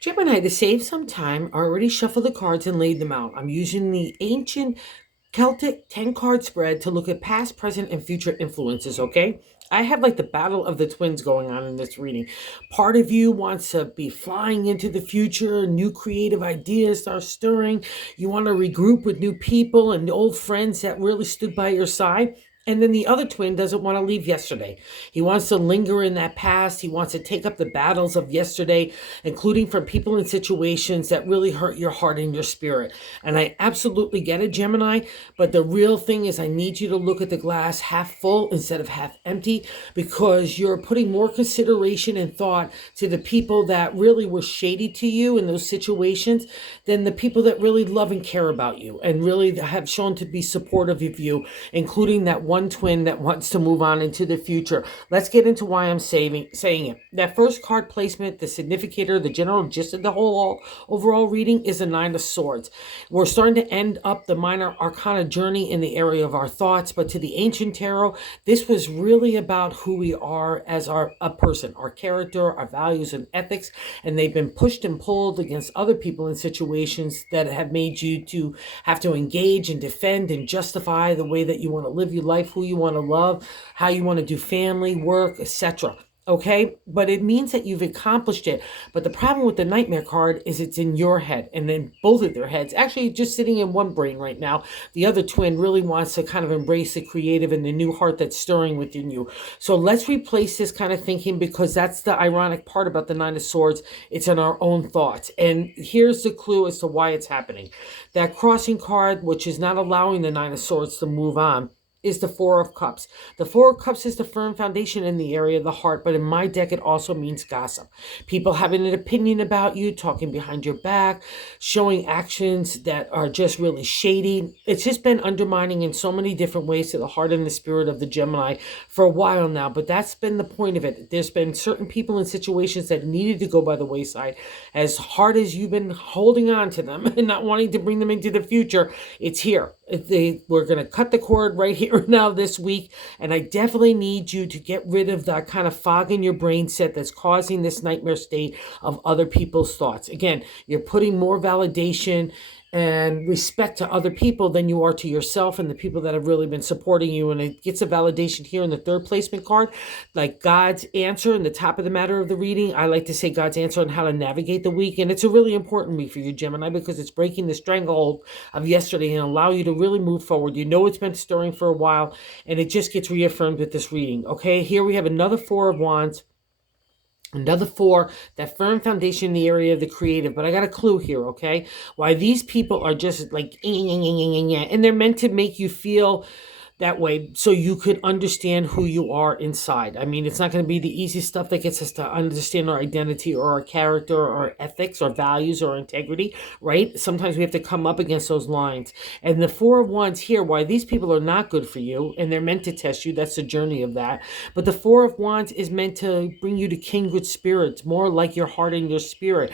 Gemini, to save some time, I already shuffled the cards and laid them out. I'm using the ancient Celtic 10 card spread to look at past, present, and future influences, okay? I have like the battle of the twins going on in this reading. Part of you wants to be flying into the future, new creative ideas are stirring. You want to regroup with new people and old friends that really stood by your side. And then the other twin doesn't want to leave yesterday. He wants to linger in that past. He wants to take up the battles of yesterday, including from people and situations that really hurt your heart and your spirit. And I absolutely get it, Gemini. But the real thing is, I need you to look at the glass half full instead of half empty, because you're putting more consideration and thought to the people that really were shady to you in those situations than the people that really love and care about you and really have shown to be supportive of you, including that one twin that wants to move on into the future. Let's get into why I'm saying it. That first card placement, the significator, the general gist of the whole overall reading is a Nine of Swords. We're starting to end up the minor arcana journey in the area of our thoughts, but to the ancient tarot, this was really about who we are as a person, our character, our values and ethics, and they've been pushed and pulled against other people in situations that have made you to have to engage and defend and justify the way that you want to live your life, who you want to love, how you want to do family, work, etc. Okay, but it means that you've accomplished it. But the problem with the nightmare card is it's in your head and then both of their heads, actually just sitting in one brain right now. The other twin really wants to kind of embrace the creative and the new heart that's stirring within you. So let's replace this kind of thinking, because that's the ironic part about the Nine of Swords. It's in our own thoughts. And here's the clue as to why it's happening. That crossing card, which is not allowing the Nine of Swords to move on, is the Four of Cups. The Four of Cups is the firm foundation in the area of the heart, but in my deck, it also means gossip. People having an opinion about you, talking behind your back, showing actions that are just really shady. It's just been undermining in so many different ways to the heart and the spirit of the Gemini for a while now, but that's been the point of it. There's been certain people in situations that needed to go by the wayside. As hard as you've been holding on to them and not wanting to bring them into the future, it's here. We're going to cut the cord right here now this week, and I definitely need you to get rid of that kind of fog in your brain set that's causing this nightmare state of other people's thoughts. Again, you're putting more validation and respect to other people than you are to yourself and the people that have really been supporting you. And it gets a validation here in the third placement card, like God's answer in the top of the matter of the reading. I like to say God's answer on how to navigate the week. And it's a really important week for you, Gemini, because it's breaking the stranglehold of yesterday and allow you to really move forward. You know it's been stirring for a while, and it just gets reaffirmed with this reading. Okay, here we have another Four of Wands. Another four, that firm foundation in the area of the creative. But I got a clue here, okay? Why these people are just like, and they're meant to make you feel that way so you could understand who you are inside. I mean, it's not going to be the easy stuff that gets us to understand our identity or our character or our ethics or values or integrity, right? Sometimes we have to come up against those lines. And the Four of Wands here, why these people are not good for you, and they're meant to test you. That's the journey of that. But the Four of Wands is meant to bring you to kindred spirits, more like your heart and your spirit.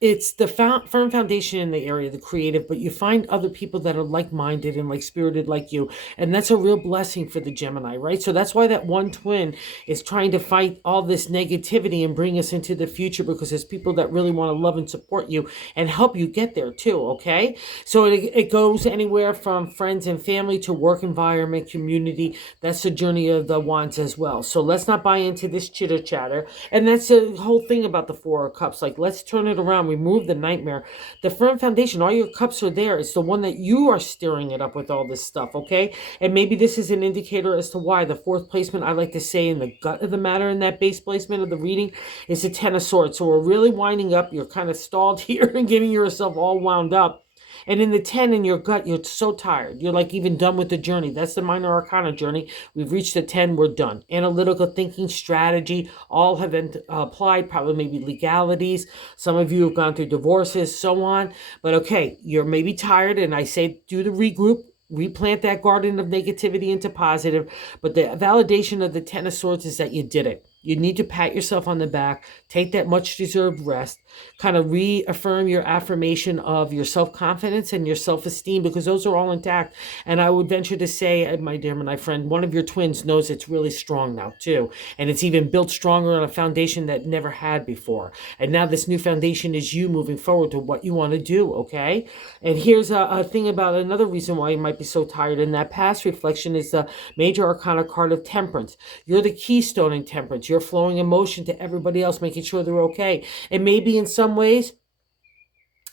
It's the firm foundation in the area, the creative, but you find other people that are like-minded and like-spirited like you, and that's a real blessing for the Gemini, right? So that's why that one twin is trying to fight all this negativity and bring us into the future, because there's people that really want to love and support you and help you get there too, okay? So it goes anywhere from friends and family to work environment, community. That's the journey of the Wands as well. So let's not buy into this chitter-chatter, and that's the whole thing about the Four of Cups. Like, let's turn it around. Remove the nightmare. The firm foundation, all your cups are there. It's the one that you are stirring it up with all this stuff, okay? And maybe this is an indicator as to why. The fourth placement, I like to say, in the gut of the matter in that base placement of the reading is the Ten of Swords. So we're really winding up. You're kind of stalled here and getting yourself all wound up. And in the 10 in your gut, you're so tired. You're like even done with the journey. That's the minor arcana journey. We've reached the 10. We're done. Analytical thinking, strategy, all have been applied. Probably maybe legalities. Some of you have gone through divorces, so on. But okay, you're maybe tired. And I say do the regroup. Replant that garden of negativity into positive. But the validation of the Ten of Swords is that you did it. You need to pat yourself on the back, take that much deserved rest, kind of reaffirm your affirmation of your self-confidence and your self-esteem, because those are all intact. And I would venture to say, my dear, my friend, one of your twins knows it's really strong now too. And it's even built stronger on a foundation that never had before. And now this new foundation is you moving forward to what you want to do, okay? And here's a thing about another reason why you might be so tired. And that past reflection is the major arcana card of temperance. You're the keystone in temperance. You're flowing emotion to everybody else, making sure they're okay. And maybe in some ways,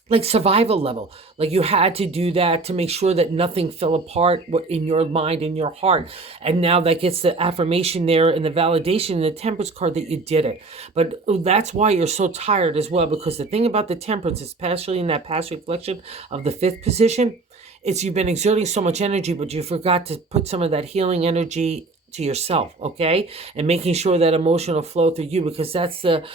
like survival level, like you had to do that to make sure that nothing fell apart in your mind, in your heart. And now that gets the affirmation there and the validation in the temperance card that you did it. But that's why you're so tired as well, because the thing about the temperance, especially in that past reflection of the fifth position, it's you've been exerting so much energy, but you forgot to put some of that healing energy to yourself, okay? And making sure that emotional flow through you, because that's the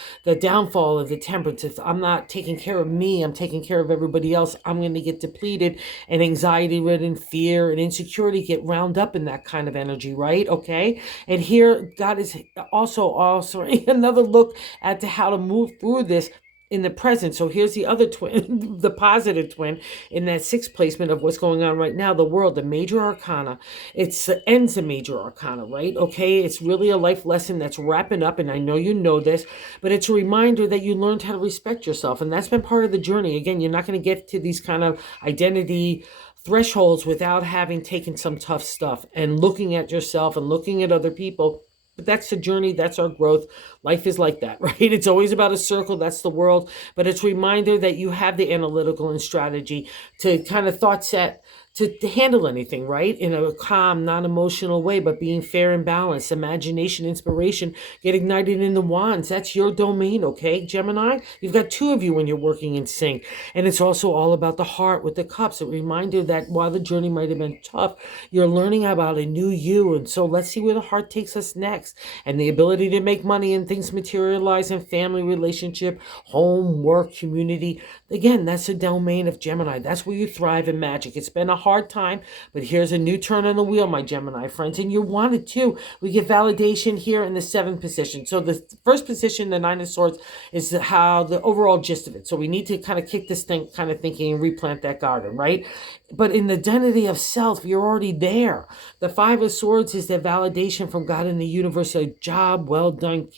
downfall of the temperance. If I'm not taking care of me, I'm taking care of everybody else, I'm going to get depleted, and anxiety ridden, fear and insecurity get round up in that kind of energy, right? Okay? And here God is also offering another look at how to move through this in the present. So here's the other twin, the positive twin, in that sixth placement of what's going on right now, the world, the major arcana. It's ends a major arcana, right? Okay, it's really a life lesson that's wrapping up, and I know you know this, but it's a reminder that you learned how to respect yourself, and that's been part of the journey. Again, you're not going to get to these kind of identity thresholds without having taken some tough stuff and looking at yourself and looking at other people. But that's the journey. That's our growth. Life is like that, right? It's always about a circle. That's the world. But it's a reminder that you have the analytical and strategy to kind of thought set to handle anything, right? In a calm, non-emotional way, but being fair and balanced. Imagination, inspiration, get ignited in the wands. That's your domain, okay, Gemini? You've got two of you when you're working in sync. And it's also all about the heart with the cups. A reminder that while the journey might have been tough, you're learning about a new you. And so let's see where the heart takes us next. And the ability to make money and things materialize in family, relationship, home, work, community. Again, that's the domain of Gemini. That's where you thrive in magic. It's been a hard time, but here's a new turn on the wheel, my Gemini friends, and you want it too. We get validation here in the seventh position. So the first position, the Nine of Swords, is how the overall gist of it. So we need to kind of kick this thing kind of thinking and replant that garden, right? But in the identity of self, you're already there. The Five of Swords is the validation from God in the universe. A job well done,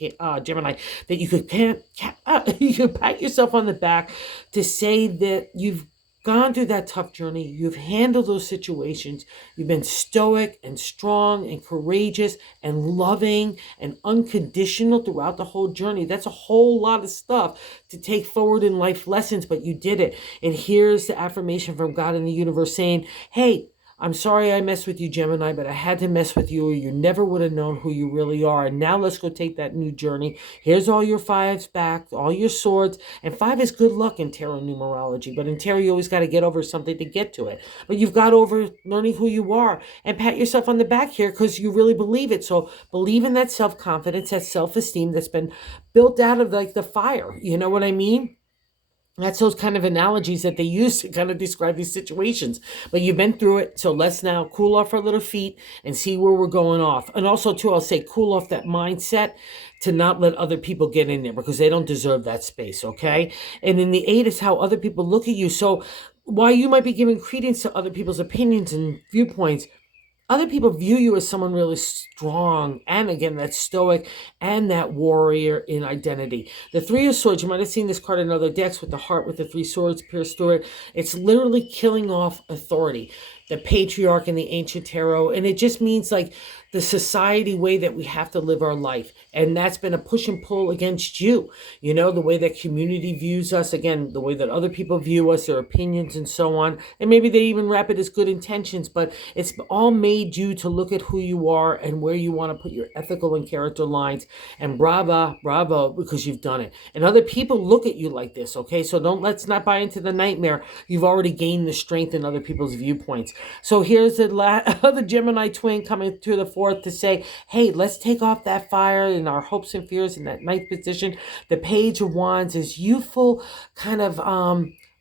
Gemini, that you could you could pat yourself on the back to say that you've gone through that tough journey. You've handled those situations. You've been stoic and strong and courageous and loving and unconditional throughout the whole journey. That's a whole lot of stuff to take forward in life lessons, but you did it. And here's the affirmation from God in the universe saying, hey, I'm sorry I messed with you, Gemini, but I had to mess with you or you never would have known who you really are. And now let's go take that new journey. Here's all your fives back, all your swords. And five is good luck in tarot numerology. But in tarot, you always got to get over something to get to it. But you've got over learning who you are. And pat yourself on the back here because you really believe it. So believe in that self-confidence, that self-esteem that's been built out of like the fire. You know what I mean? That's those kind of analogies that they use to kind of describe these situations. But you've been through it, so let's now cool off our little feet and see where we're going off. And also, too, I'll say cool off that mindset to not let other people get in there because they don't deserve that space, okay? And then the eight is how other people look at you. So while you might be giving credence to other people's opinions and viewpoints, other people view you as someone really strong and, again, that stoic and that warrior in identity. The Three of Swords, you might have seen this card in other decks with the heart with the three swords pierced through it. It's literally killing off authority, the patriarch in the ancient tarot. And it just means like the society way that we have to live our life. And that's been a push and pull against you. You know, the way that community views us, again, the way that other people view us, their opinions and so on. And maybe they even wrap it as good intentions, but it's all made you to look at who you are and where you want to put your ethical and character lines. And bravo, because you've done it. And other people look at you like this, okay? So let's not buy into the nightmare. You've already gained the strength in other people's viewpoints. So here's the other Gemini twin coming to the fourth to say, hey, let's take off that fire and our hopes and fears in that ninth position. The Page of Wands is youthful, kind of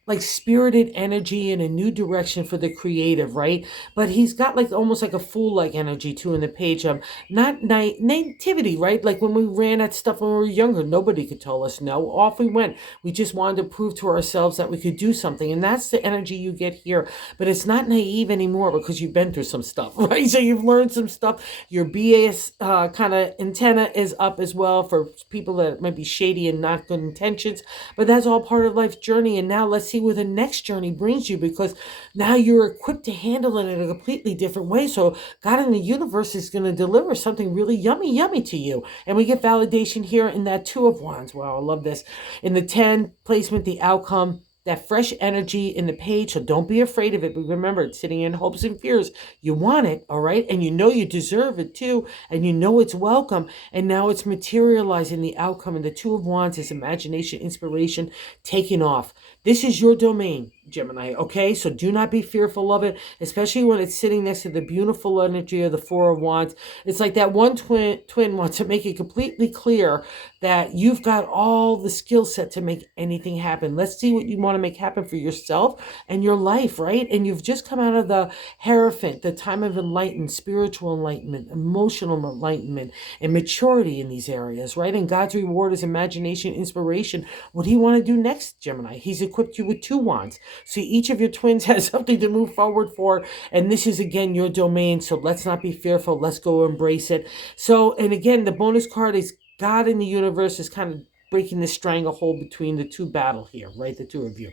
like spirited energy in a new direction for the creative, right? But he's got like almost like a fool like energy too in the page. Not nativity, right? Like when we ran at stuff when we were younger, nobody could tell us no. Off we went. We just wanted to prove to ourselves that we could do something, and that's the energy you get here. But it's not naive anymore because you've been through some stuff, right? So you've learned some stuff. Your BS kind of antenna is up as well for people that might be shady and not good intentions. But that's all part of life's journey. And now let's see where the next journey brings you, because now you're equipped to handle it in a completely different way. So God in the universe is going to deliver something really yummy, yummy to you. And we get validation here in that Two of Wands. Wow, I love this. In the 10 placement, the outcome, that fresh energy in the page. So don't be afraid of it. But remember, it's sitting in hopes and fears. You want it, all right? And you know you deserve it too. And you know it's welcome. And now it's materializing the outcome. And the Two of Wands is imagination, inspiration, taking off. This is your domain, Gemini, okay? So do not be fearful of it, especially when it's sitting next to the beautiful energy of the Four of Wands. It's like that one twin wants to make it completely clear that you've got all the skill set to make anything happen. Let's see what you want to make happen for yourself and your life, right? And you've just come out of the Hierophant, the time of enlightenment, spiritual enlightenment, emotional enlightenment, and maturity in these areas, right? And God's reward is imagination, inspiration. What do you want to do next, Gemini? He's equipped you with two wands. See, each of your twins has something to move forward for, and this is, again, your domain, so let's not be fearful. Let's go embrace it. So, and again, the bonus card is God in the universe is kind of breaking the stranglehold between the two battle here, right? The two of you.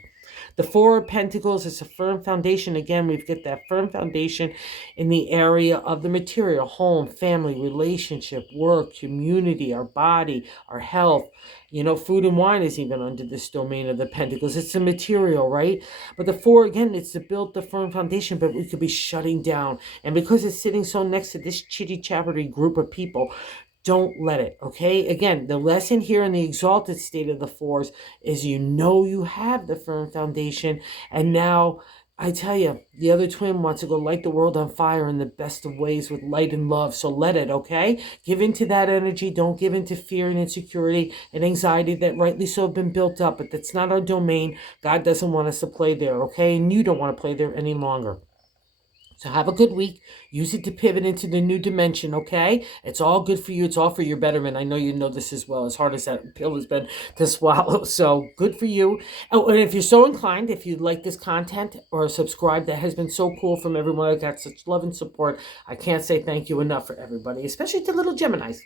The Four of Pentacles is a firm foundation. Again, we've got that firm foundation in the area of the material, home, family, relationship, work, community, our body, our health. You know, food and wine is even under this domain of the Pentacles. It's the material, right? But the Four, again, it's to build the firm foundation, but we could be shutting down. And because it's sitting so next to this chitty-chattery group of people, don't let it, okay? Again, the lesson here in the exalted state of the Fours is you know you have the firm foundation. And now, I tell you, the other twin wants to go light the world on fire in the best of ways with light and love. So let it, okay? Give into that energy. Don't give into fear and insecurity and anxiety that rightly so have been built up. But that's not our domain. God doesn't want us to play there, okay? And you don't want to play there any longer. So have a good week. Use it to pivot into the new dimension, okay? It's all good for you. It's all for your betterment. I know you know this as well, as hard as that pill has been to swallow. So good for you. Oh, and if you're so inclined, if you like this content or subscribe, that has been so cool from everyone. I got such love and support. I can't say thank you enough for everybody, especially to little Geminis.